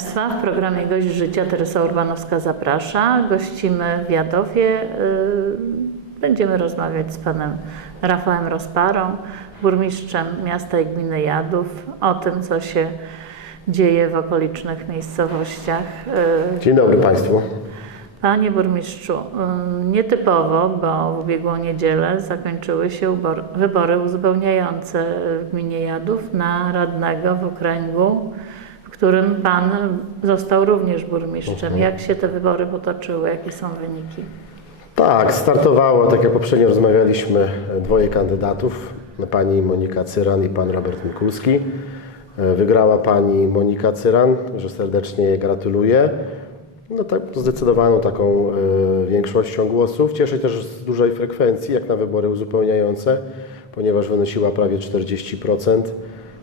Państwa, w programie Gość Życia Teresa Urbanowska zaprasza. Gościmy w Jadowie. y, Będziemy rozmawiać z panem Rafałem Rozparą, burmistrzem miasta i gminy Jadów, o tym, co się dzieje w okolicznych miejscowościach. Y, Dzień dobry Państwu. Panie burmistrzu, ym, nietypowo, bo w ubiegłą niedzielę zakończyły się wybory uzupełniające w gminie Jadów na radnego w okręgu, w którym pan został również burmistrzem. Jak się te wybory potoczyły? Jakie są wyniki? Tak, startowało, tak jak poprzednio rozmawialiśmy, dwoje kandydatów, pani Monika Cyran i pan Robert Mikulski. E, Wygrała pani Monika Cyran, że serdecznie jej gratuluję. No tak, zdecydowaną taką e, większością głosów. Cieszę się też z dużej frekwencji, jak na wybory uzupełniające, ponieważ wynosiła prawie 40%.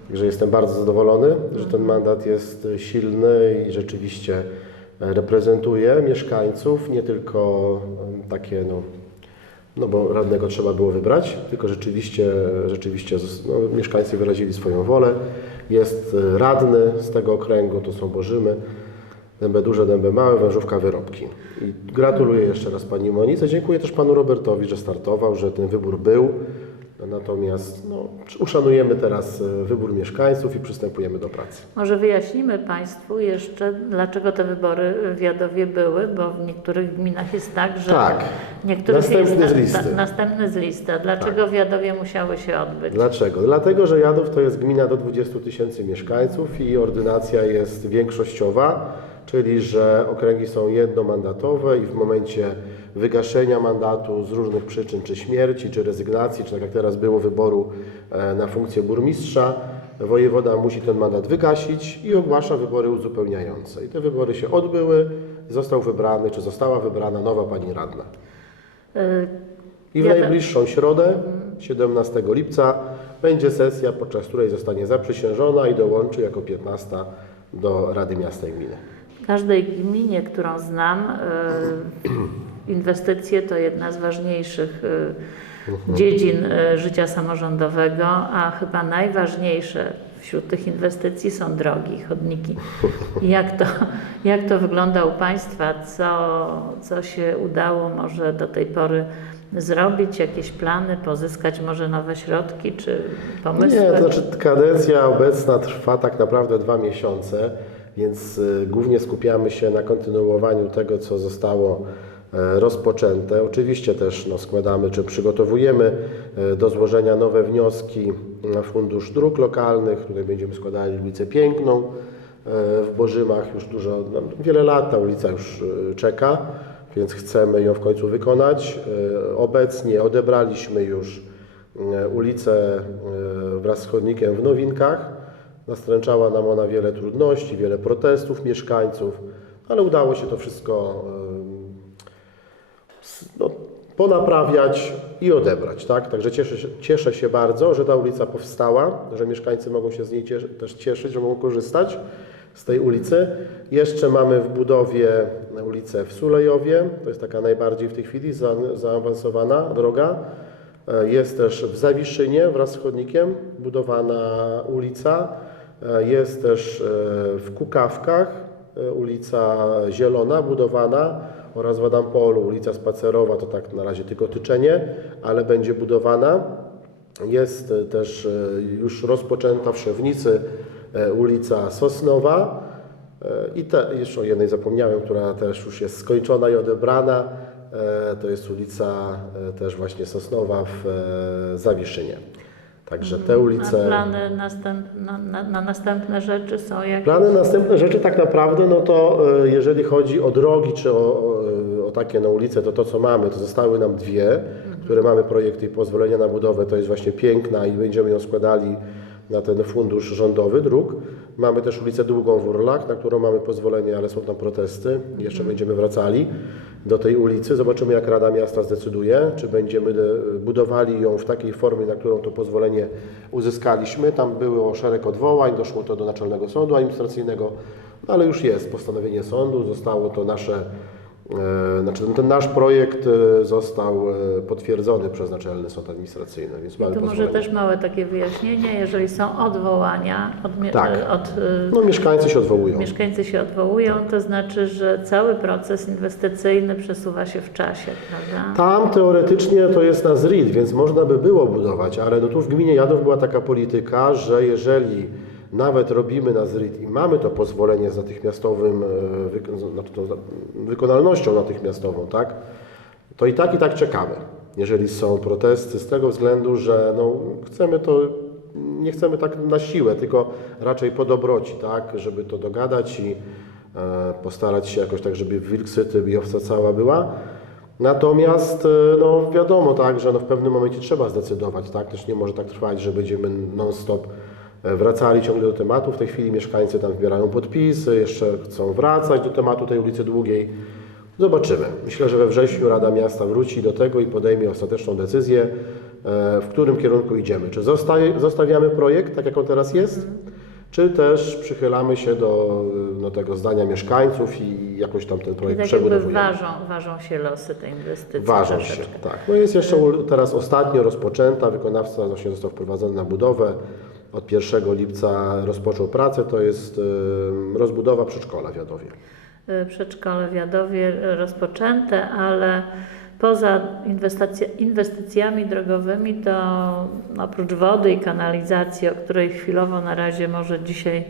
Także jestem bardzo zadowolony, że ten mandat jest silny i rzeczywiście reprezentuje mieszkańców, nie tylko takie, no, no bo radnego trzeba było wybrać, tylko rzeczywiście, rzeczywiście no, mieszkańcy wyrazili swoją wolę. Jest e, radny z tego okręgu, to są Bożymy, Dębe Duże, Dębe Małe, Wężówka, Wyrobki. I gratuluję jeszcze raz Pani Monice. Dziękuję też Panu Robertowi, że startował, że ten wybór był. Natomiast no, uszanujemy teraz e, wybór mieszkańców i przystępujemy do pracy. Może wyjaśnimy Państwu jeszcze, dlaczego te wybory w Jadowie były, bo w niektórych gminach jest tak, że Tak. niektórych Następny jest z listy. Tak. następny z listy. Dlaczego w Jadowie musiały się odbyć? Dlaczego? Dlatego, że Jadów to jest gmina do 20 tysięcy mieszkańców i ordynacja jest większościowa, czyli że okręgi są jednomandatowe i w momencie wygaszenia mandatu z różnych przyczyn, czy śmierci, czy rezygnacji, czy tak jak teraz było wyboru e, na funkcję burmistrza, wojewoda musi ten mandat wygasić i ogłasza wybory uzupełniające. I te wybory się odbyły, został wybrany, czy została wybrana nowa pani radna. Y, I w najbliższą środę, 17 lipca, będzie sesja, podczas której zostanie zaprzysiężona i dołączy jako 15 do Rady Miasta i Gminy. W każdej gminie, którą znam, y, inwestycje to jedna z ważniejszych y, dziedzin y, życia samorządowego, a chyba najważniejsze wśród tych inwestycji są drogi, chodniki. Jak to, jak to wygląda u Państwa? Co, co się udało może do tej pory zrobić? Jakieś plany, pozyskać może nowe środki czy pomysły? Nie, to znaczy kadencja obecna trwa tak naprawdę dwa miesiące, więc y, głównie skupiamy się na kontynuowaniu tego, co zostało rozpoczęte. Oczywiście też no, składamy czy przygotowujemy e, do złożenia nowe wnioski na Fundusz Dróg Lokalnych. Tutaj będziemy składali ulicę Piękną e, w Bożymach już dużo, no, wiele lat ta ulica już e, czeka, więc chcemy ją w końcu wykonać. E, Obecnie odebraliśmy już e, ulicę e, wraz z chodnikiem w Nowinkach. Nastręczała nam ona wiele trudności, wiele protestów mieszkańców, ale udało się to wszystko e, no, ponaprawiać i odebrać. Tak? Także cieszę się, cieszę się bardzo, że ta ulica powstała, że mieszkańcy mogą się z niej cieszy, też cieszyć, że mogą korzystać z tej ulicy. Jeszcze mamy w budowie ulicę w Sulejowie, to jest taka najbardziej w tej chwili za, zaawansowana droga. E, Jest też w Zawiszynie wraz z chodnikiem budowana ulica. E, Jest też e, w Kukawkach ulica Zielona budowana oraz w Adampolu ulica Spacerowa, to tak na razie tylko tyczenie, ale będzie budowana. Jest e, też e, już rozpoczęta w Szewnicy e, ulica Sosnowa. I te, jeszcze o jednej zapomniałem, która też już jest skończona i odebrana. To jest ulica też właśnie Sosnowa w Zawiszynie. Także te A ulice. plany następ, na, na, na następne rzeczy są jakieś? Plany następne rzeczy tak naprawdę, no to e, jeżeli chodzi o drogi czy o, o, o takie no, ulice, to to co mamy, to zostały nam dwie, które mamy projekty i pozwolenia na budowę, to jest właśnie piękna i będziemy ją składali na ten fundusz rządowy dróg. Mamy też ulicę Długą w Urlach, na którą mamy pozwolenie, ale są tam protesty. Jeszcze będziemy wracali do tej ulicy. Zobaczymy, jak Rada Miasta zdecyduje, czy będziemy e, budowali ją w takiej formie, na którą to pozwolenie uzyskaliśmy. Tam było szereg odwołań, doszło to do Naczelnego Sądu Administracyjnego, ale już jest postanowienie sądu, zostało to nasze Znaczy ten- ten nasz projekt e, został e, potwierdzony przez Naczelny Sąd Administracyjny, więc mamy To może pozwolenie. też małe takie wyjaśnienie, jeżeli są odwołania, od, Tak. od No mieszkańcy się odwołują. mieszkańcy się odwołują, to znaczy, że cały proces inwestycyjny przesuwa się w czasie, prawda? Tam teoretycznie to jest na ZRID, więc można by było budować, ale no tu w gminie Jadów była taka polityka, że jeżeli nawet robimy na ZRID i mamy to pozwolenie z natychmiastowym, e, wykonalnością natychmiastową, tak, to i tak i tak czekamy, jeżeli są protesty, z tego względu, że no, chcemy to, nie chcemy tak na siłę, tylko raczej po dobroci, tak, żeby to dogadać i e, postarać się jakoś tak, żeby wilk syty i owca cała była. Natomiast e, no, wiadomo tak, że no, w pewnym momencie trzeba zdecydować, tak? Też nie może tak trwać, że będziemy non-stop wracali ciągle do tematu. W tej chwili mieszkańcy tam zbierają podpisy, jeszcze chcą wracać do tematu tej ulicy Długiej. Zobaczymy. Myślę, że we wrześniu Rada Miasta wróci do tego i podejmie ostateczną decyzję, e, w którym kierunku idziemy. Czy zostawiamy projekt, tak jak on teraz jest, czy też przychylamy się do no, tego zdania mieszkańców i jakoś tam ten projekt tak przebudowujemy. ważą, ważą się losy tej inwestycji Ważą się, troszeczkę. tak. No jest jeszcze teraz ostatnio rozpoczęta, wykonawca właśnie został wprowadzony na budowę. Od 1 lipca rozpoczął pracę, to jest y, rozbudowa przedszkola w Jadowie. Y, Przedszkole w Jadowie y, rozpoczęte, ale poza inwestycja, inwestycjami drogowymi to oprócz wody i kanalizacji, o której chwilowo na razie może dzisiaj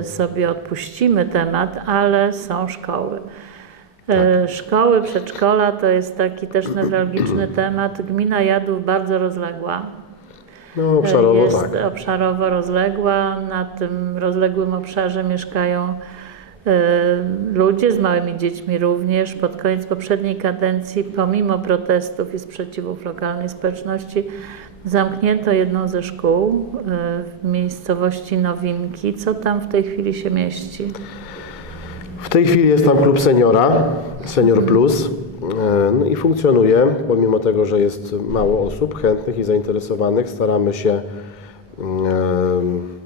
y, sobie odpuścimy temat, ale są szkoły. Y, Szkoły, przedszkola to jest taki też newralgiczny temat. Gmina Jadów bardzo rozległa. No obszarowo jest tak. obszarowo rozległa. Na tym rozległym obszarze mieszkają e, ludzie z małymi dziećmi również. Pod koniec poprzedniej kadencji, pomimo protestów i sprzeciwów lokalnej społeczności, zamknięto jedną ze szkół e, w miejscowości Nowinki. Co tam w tej chwili się mieści? W tej chwili jest tam klub seniora, Senior Plus e, no i funkcjonuje, pomimo tego, że jest mało osób chętnych i zainteresowanych, staramy się, mm,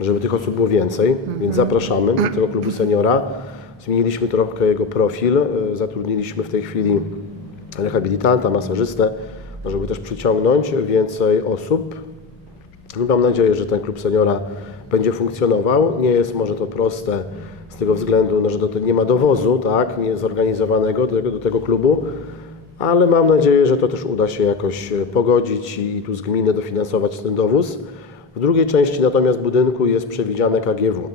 żeby tych osób było więcej, więc zapraszamy do tego klubu seniora. Zmieniliśmy trochę jego profil, e, zatrudniliśmy w tej chwili rehabilitanta, masażystę, żeby też przyciągnąć więcej osób. Mam nadzieję, że ten klub seniora będzie funkcjonował. Nie jest może to proste z tego względu, no, że do, nie ma dowozu, tak, nie zorganizowanego do tego, do tego klubu, ale mam nadzieję, że to też uda się jakoś e, pogodzić i, i tu z gminy dofinansować ten dowóz. W drugiej części natomiast budynku jest przewidziane KGW.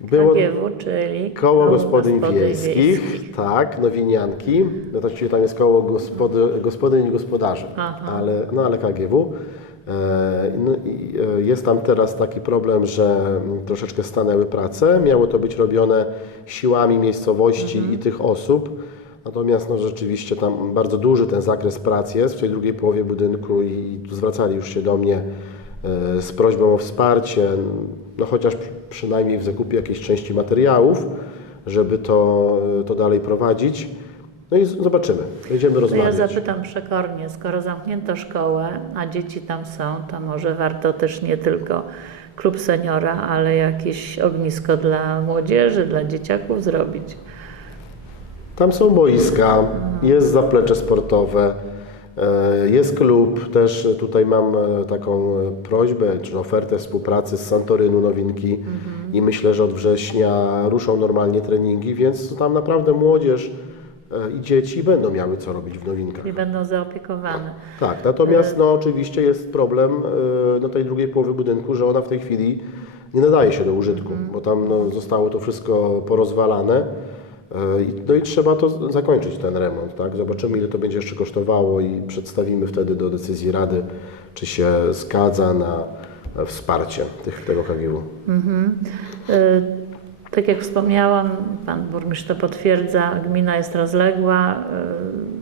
Było KGW, czyli koło gospodyń wiejskich, tak, nowinianki, no to tam jest koło gospody, gospodyń i gospodarzy, Aha. ale, no ale KGW. E, no i, e, Jest tam teraz taki problem, że mm, troszeczkę stanęły prace. Miało to być robione siłami miejscowości i tych osób. Natomiast no, rzeczywiście tam bardzo duży ten zakres prac jest w tej drugiej połowie budynku i tu zwracali już się do mnie e, z prośbą o wsparcie, no chociaż przy- przynajmniej w zakupie jakiejś części materiałów, żeby to, to dalej prowadzić. No i zobaczymy, będziemy To ja rozmawiać. zapytam przekornie, skoro zamknięto szkołę, a dzieci tam są, to może warto też nie tylko klub seniora, ale jakieś ognisko dla młodzieży, dla dzieciaków zrobić. Tam są boiska, jest zaplecze sportowe, e, jest klub. Też tutaj mam e, taką e, prośbę czy ofertę współpracy z Santorynu Nowinki i myślę, że od września ruszą normalnie treningi, więc tam naprawdę młodzież i dzieci będą miały co robić w Nowinkach. i będą zaopiekowane. Tak, natomiast no, oczywiście jest problem e, no, tej drugiej połowy budynku, że ona w tej chwili nie nadaje się do użytku, bo tam no, zostało to wszystko porozwalane. e, No i trzeba to zakończyć ten remont, tak? Zobaczymy ile to będzie jeszcze kosztowało i przedstawimy wtedy do decyzji Rady, czy się zgadza na e, wsparcie tych, tego KGW. Y, Tak jak wspomniałam, pan burmistrz to potwierdza, gmina jest rozległa,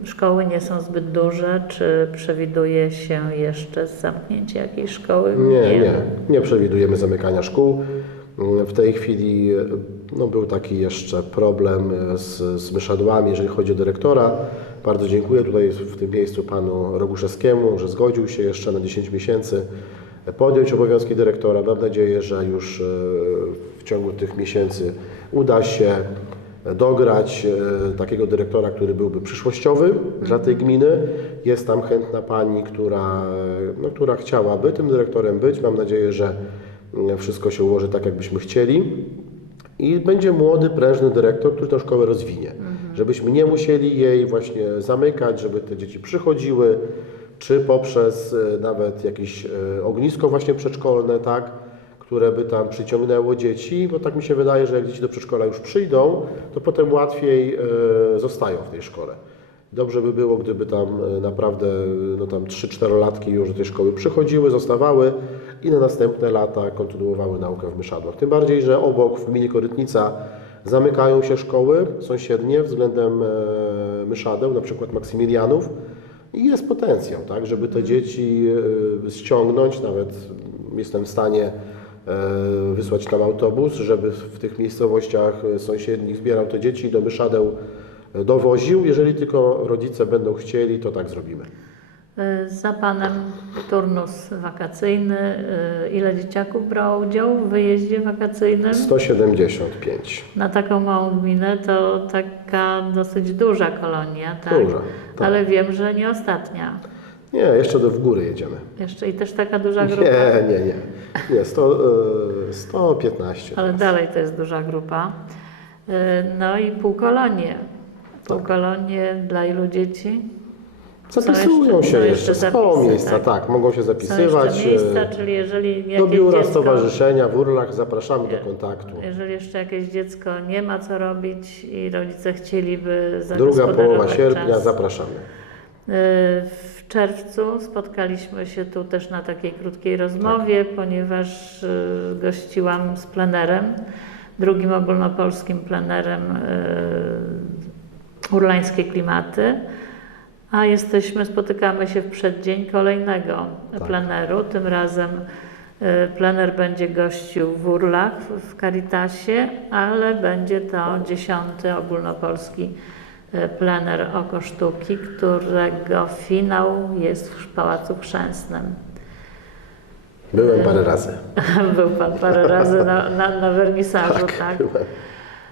y, szkoły nie są zbyt duże. Czy przewiduje się jeszcze zamknięcie jakiejś szkoły? Nie, nie, nie przewidujemy zamykania szkół. W tej chwili no, był taki jeszcze problem z, z myszadłami, jeżeli chodzi o dyrektora. Bardzo dziękuję tutaj w tym miejscu panu Roguszewskiemu, że zgodził się jeszcze na 10 miesięcy podjąć obowiązki dyrektora. Mam nadzieję, że już w ciągu tych miesięcy uda się dograć e, takiego dyrektora, który byłby przyszłościowy dla tej gminy. Jest tam chętna pani, która, e, no, która chciałaby tym dyrektorem być. Mam nadzieję, że mm, wszystko się ułoży tak, jakbyśmy chcieli. I będzie młody, prężny dyrektor, który tę szkołę rozwinie. Żebyśmy nie musieli jej właśnie zamykać, żeby te dzieci przychodziły, czy poprzez e, nawet jakieś ognisko właśnie przedszkolne, tak, które by tam przyciągnęło dzieci, bo tak mi się wydaje, że jak dzieci do przedszkola już przyjdą, to potem łatwiej e, zostają w tej szkole. Dobrze by było, gdyby tam e, naprawdę no tam 3-4 latki już do tej szkoły przychodziły, zostawały i na następne lata kontynuowały naukę w Myszadłach. Tym bardziej, że obok w gminie Korytnica zamykają się szkoły sąsiednie względem e, Myszadeł, na przykład Maksymilianów i jest potencjał, tak, żeby te dzieci ściągnąć, nawet jestem w stanie wysłać tam autobus, żeby w tych miejscowościach e, sąsiednich zbierał te dzieci i do Myszadeł e, dowoził. Jeżeli tylko rodzice będą chcieli, to tak zrobimy. Za Panem turnus wakacyjny. Ile dzieciaków brało udział w wyjeździe wakacyjnym? 175. Na taką małą gminę to taka dosyć duża kolonia, tak? Duża, tak. Ale wiem, że nie ostatnia. Nie, jeszcze do w góry jedziemy. Jeszcze i też taka duża grupa. Nie, nie, nie. Nie, 100, e, 115. Ale teraz. dalej to jest duża grupa. Y, No i półkolonie. Tak. Półkolonie dla ilu dzieci? Zapisują jeszcze- się są jeszcze, jeszcze są miejsca, tak. tak. mogą się Są zapisywać. miejsca, e, czyli jeżeli Do biura dziecko, stowarzyszenia w Urlach zapraszamy do kontaktu. jeżeli jeszcze jakieś dziecko nie ma co robić i rodzice chcieliby Druga połowa sierpnia czas. zapraszamy. Y, W czerwcu spotkaliśmy się tu też na takiej krótkiej rozmowie, ponieważ y, gościłam z plenerem, drugim ogólnopolskim plenerem y, Urlańskie Klimaty, a jesteśmy, spotykamy się w przeddzień kolejnego Tak. pleneru. Tym razem plener będzie gościł w Urlach w- Caritasie, ale będzie to dziesiąty ogólnopolski plener Oko Sztuki, którego finał jest w Pałacu Chrzęsnym. Byłem parę razy. Był Pan parę razy na, na, na wernisażu, tak? Byłem.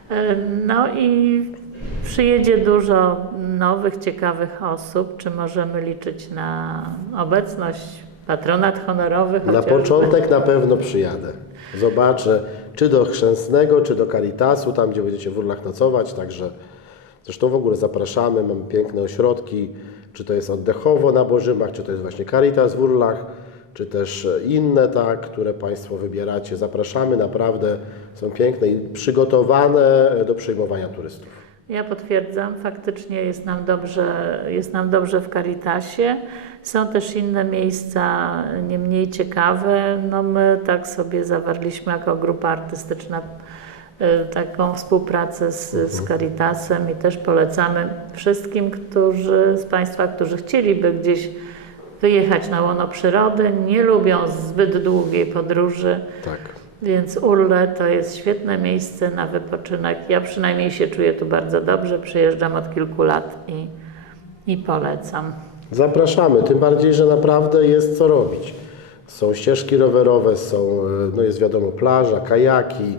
E, No i przyjedzie dużo nowych, ciekawych osób. Czy możemy liczyć na obecność patronat honorowych? Na początek na pewno przyjadę. Zobaczę, czy do Chrzęsnego, czy do Caritasu, tam gdzie będziecie w Urlach nocować, także zresztą w ogóle zapraszamy, mamy piękne ośrodki, czy to jest oddechowo na Bożymach, czy to jest właśnie Caritas w Urlach, czy też inne, tak, które Państwo wybieracie. Zapraszamy, naprawdę są piękne i przygotowane do przyjmowania turystów. Ja potwierdzam, faktycznie jest nam dobrze, jest nam dobrze w Caritasie. Są też inne miejsca nie mniej ciekawe. No my tak sobie zawarliśmy jako grupa artystyczna taką współpracę z, z Caritasem i też polecamy wszystkim, którzy z Państwa, którzy chcieliby gdzieś wyjechać na łono przyrody, nie lubią zbyt długiej podróży. Tak. Więc Urle to jest świetne miejsce na wypoczynek. Ja przynajmniej się czuję tu bardzo dobrze. Przyjeżdżam od kilku lat i, i polecam. Zapraszamy, tym bardziej, że naprawdę jest co robić. Są ścieżki rowerowe, są, e, no jest wiadomo, plaża, kajaki,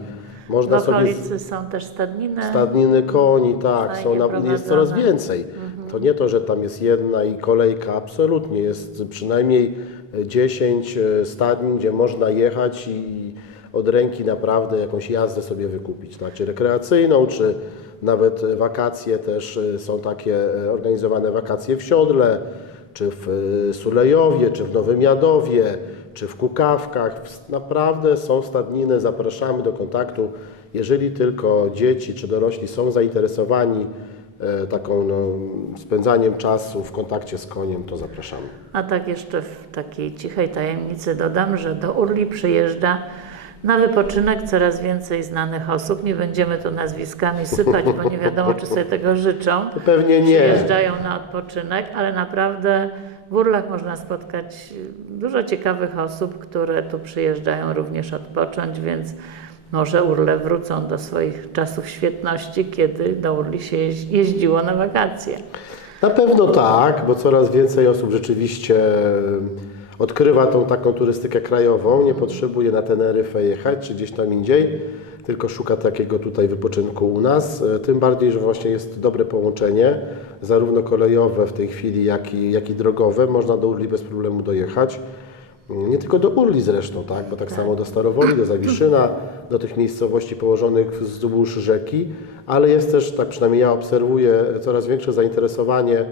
można sobie okolicy są też stadniny. stadniny koni, tak, są na, jest prowadzone. Mhm. coraz więcej. To nie to, że tam jest jedna i kolejka, absolutnie jest przynajmniej 10 e, stadnin, gdzie można jechać i od ręki naprawdę jakąś jazdę sobie wykupić, tak, czy rekreacyjną, czy nawet wakacje też e, są takie e, organizowane wakacje w Siodle, czy w e, Sulejowie, czy w Nowym Jadowie, czy w Kukawkach. Naprawdę są stadniny, zapraszamy do kontaktu. Jeżeli tylko dzieci czy dorośli są zainteresowani e, taką no, spędzaniem czasu w kontakcie z koniem, to zapraszamy. A tak jeszcze w takiej cichej tajemnicy dodam, że do Urli przyjeżdża na wypoczynek coraz więcej znanych osób. Nie będziemy tu nazwiskami sypać, bo nie wiadomo, czy sobie tego życzą. To pewnie nie. Przyjeżdżają na odpoczynek, ale naprawdę w Urlach można spotkać dużo ciekawych osób, które tu przyjeżdżają również odpocząć, więc może Urle wrócą do swoich czasów świetności, kiedy do Urli się jeź- jeździło na wakacje. Na pewno tak, bo coraz więcej osób rzeczywiście e, odkrywa tą taką turystykę krajową, nie potrzebuje na Teneryfę jechać czy gdzieś tam indziej, tylko szuka takiego tutaj wypoczynku u nas. E, Tym bardziej, że właśnie jest dobre połączenie, zarówno kolejowe w tej chwili, jak i, jak i drogowe. Można do Urli bez problemu dojechać. Nie tylko do Urli zresztą, tak? bo tak samo do Starowoli, do Zawiszyna, do tych miejscowości położonych wzdłuż rzeki, ale jest też, tak przynajmniej ja obserwuję, coraz większe zainteresowanie e,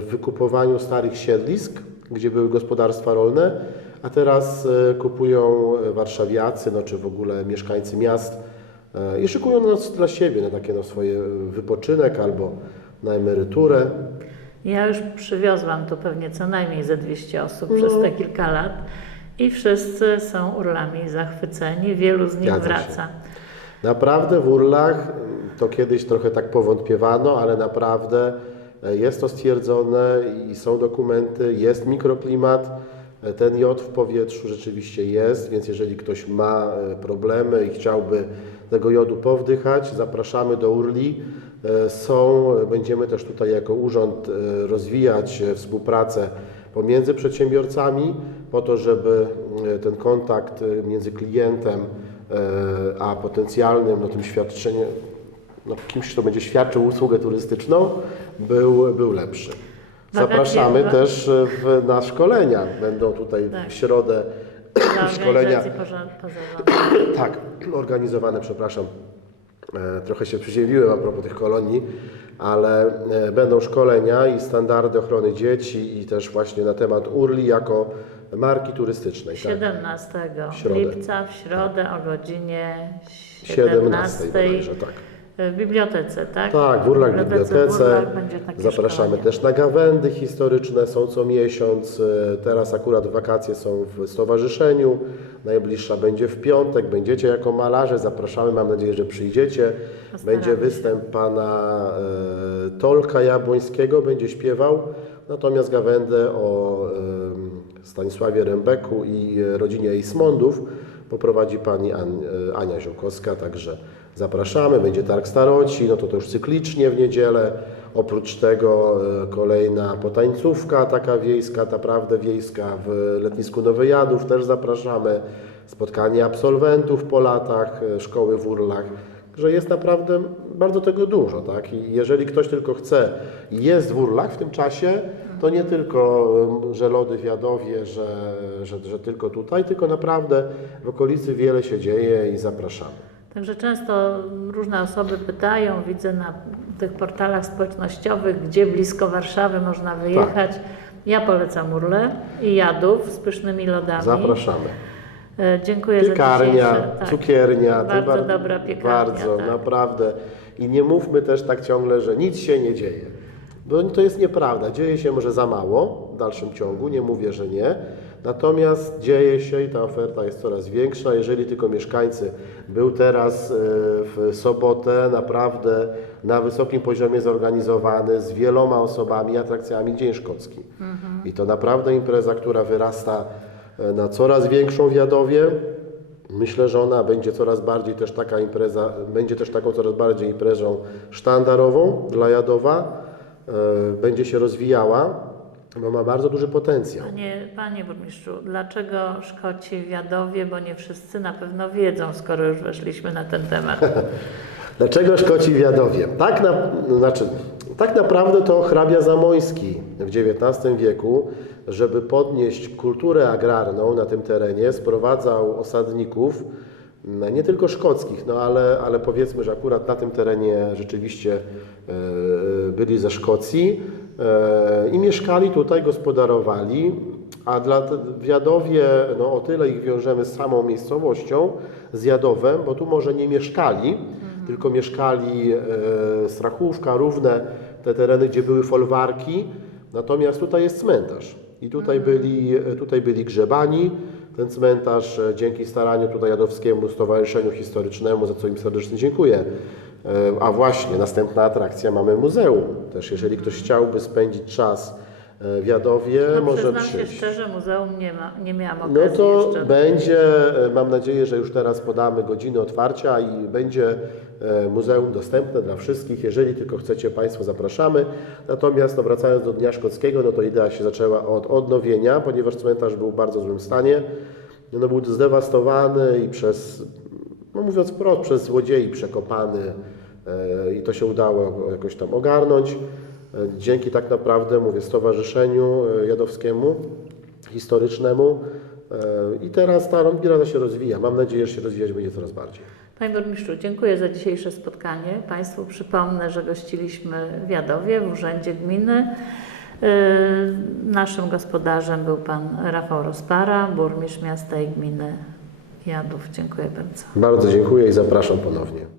w wykupowaniu starych siedlisk, gdzie były gospodarstwa rolne, a teraz e, kupują warszawiacy, no, czy w ogóle mieszkańcy miast e, i szykują nas dla siebie, na takie no, swoje wypoczynek albo na emeryturę. Ja już przywiozłam tu pewnie co najmniej ze 200 osób No. przez te kilka lat i wszyscy są urlami zachwyceni, wielu z nich Zgadza się. wraca. Naprawdę w Urlach, to kiedyś trochę tak powątpiewano, ale naprawdę e, jest to stwierdzone i są dokumenty, jest mikroklimat, e, ten jod w powietrzu rzeczywiście jest, więc jeżeli ktoś ma e, problemy i chciałby tego jodu powdychać, zapraszamy do Urli. E, Są, będziemy też tutaj jako urząd e, rozwijać e, współpracę pomiędzy przedsiębiorcami po to, żeby e, ten kontakt e, między klientem e, a potencjalnym no, tym świadczeniem, no, kimś, kto będzie świadczył usługę turystyczną, był, był lepszy. Zapraszamy wa- też e, w, na szkolenia. Będą tutaj Tak. w środę Dla szkolenia tak, organizowane, przepraszam, e, trochę się przeziębiłem a propos tych kolonii, ale e, będą szkolenia i standardy ochrony dzieci i też właśnie na temat URLI jako marki turystycznej. Tak? 17 W środę. lipca w środę o godzinie 17 17 bodajże, tak. W bibliotece, tak? Tak, w Urlach W Bibliotece. takie Zapraszamy szkolenie. też na gawędy historyczne, są co miesiąc. E, Teraz akurat wakacje są w stowarzyszeniu. Najbliższa będzie w piątek. Będziecie jako malarze. Zapraszamy, mam nadzieję, że przyjdziecie. Postaramy Będzie się. występ pana e, Tolka Jabłońskiego, będzie śpiewał. Natomiast gawędę o e, Stanisławie Rębeku i rodzinie Eismondów poprowadzi pani An, e, Ania Ziółkowska, także zapraszamy. Będzie targ staroci, no to to już cyklicznie w niedzielę. Oprócz tego e, kolejna potańcówka taka wiejska, naprawdę wiejska w letnisku Nowy Jadów też zapraszamy. Spotkanie absolwentów po latach e, szkoły w Urlach. Że jest naprawdę bardzo tego dużo, tak? I jeżeli ktoś tylko chce i jest w Urlach w tym czasie, to nie tylko, em, że lody w Jadowie, że, że, że tylko tutaj, tylko naprawdę w okolicy wiele się dzieje i zapraszamy. Także często różne osoby pytają, widzę na tych portalach społecznościowych, gdzie blisko Warszawy można wyjechać. Ja polecam Urlę i Jadów z pysznymi lodami. Zapraszamy. E, Dziękuję za Piekarnia, tak. cukiernia. Bardzo bar- dobra piekarnia, Bardzo, tak. naprawdę. I nie mówmy też tak ciągle, że nic się nie dzieje. Bo to jest nieprawda. Dzieje się może za mało w dalszym ciągu, nie mówię, że nie. Natomiast dzieje się i ta oferta jest coraz większa. Jeżeli tylko mieszkańcy był teraz e, w sobotę naprawdę na wysokim poziomie zorganizowany z wieloma osobami, atrakcjami Dzień Szkocki. I to naprawdę impreza, która wyrasta e, na coraz większą w Jadowie. Myślę, że ona będzie coraz bardziej też taka impreza, będzie też taką coraz bardziej imprezą sztandarową dla Jadowa. E, Będzie się rozwijała, bo ma bardzo duży potencjał. Panie, panie burmistrzu, dlaczego Szkoci w Jadowie, bo nie wszyscy na pewno wiedzą, skoro już weszliśmy na ten temat. Dlaczego Szkoci w Jadowie? Tak, na, znaczy, tak naprawdę to hrabia Zamoyski w XIX wieku, żeby podnieść kulturę agrarną na tym terenie, sprowadzał osadników, m, nie tylko szkockich, no ale, ale powiedzmy, że akurat na tym terenie rzeczywiście e, byli ze Szkocji e, i mieszkali tutaj, gospodarowali, a dla, w Jadowie no, o tyle ich wiążemy z samą miejscowością, z Jadowem, bo tu może nie mieszkali, tylko mieszkali e, Strachówka, Równe, te tereny, gdzie były folwarki, natomiast tutaj jest cmentarz. I tutaj byli, e, tutaj byli grzebani. Ten cmentarz e, dzięki staraniu tutaj Jadowskiemu Stowarzyszeniu Historycznemu, za co im serdecznie dziękuję. E, A właśnie, następna atrakcja, mamy muzeum. Też jeżeli ktoś chciałby spędzić czas e, w Jadowie, No, może przyznam się przyjść. szczerze, muzeum nie, ma, nie miałam No okazji to jeszcze. będzie, e, mam nadzieję, że już teraz podamy godziny otwarcia i będzie muzeum dostępne dla wszystkich. Jeżeli tylko chcecie Państwo, zapraszamy. Natomiast no, wracając do Dnia Szkockiego, no to idea się zaczęła od odnowienia, ponieważ cmentarz był w bardzo złym stanie. No, był zdewastowany i przez no mówiąc wprost, przez złodziei przekopany e, i to się udało jakoś tam ogarnąć. E, Dzięki tak naprawdę, mówię, Stowarzyszeniu e, Jadowskiemu historycznemu i teraz ta rąbira się rozwija. Mam nadzieję, że się rozwijać będzie coraz bardziej. Panie Burmistrzu, dziękuję za dzisiejsze spotkanie. Państwu przypomnę, że gościliśmy w Jadowie, w Urzędzie Gminy. Naszym gospodarzem był Pan Rafał Rozpara, burmistrz miasta i gminy Jadów. Dziękuję bardzo. Bardzo dziękuję i zapraszam ponownie.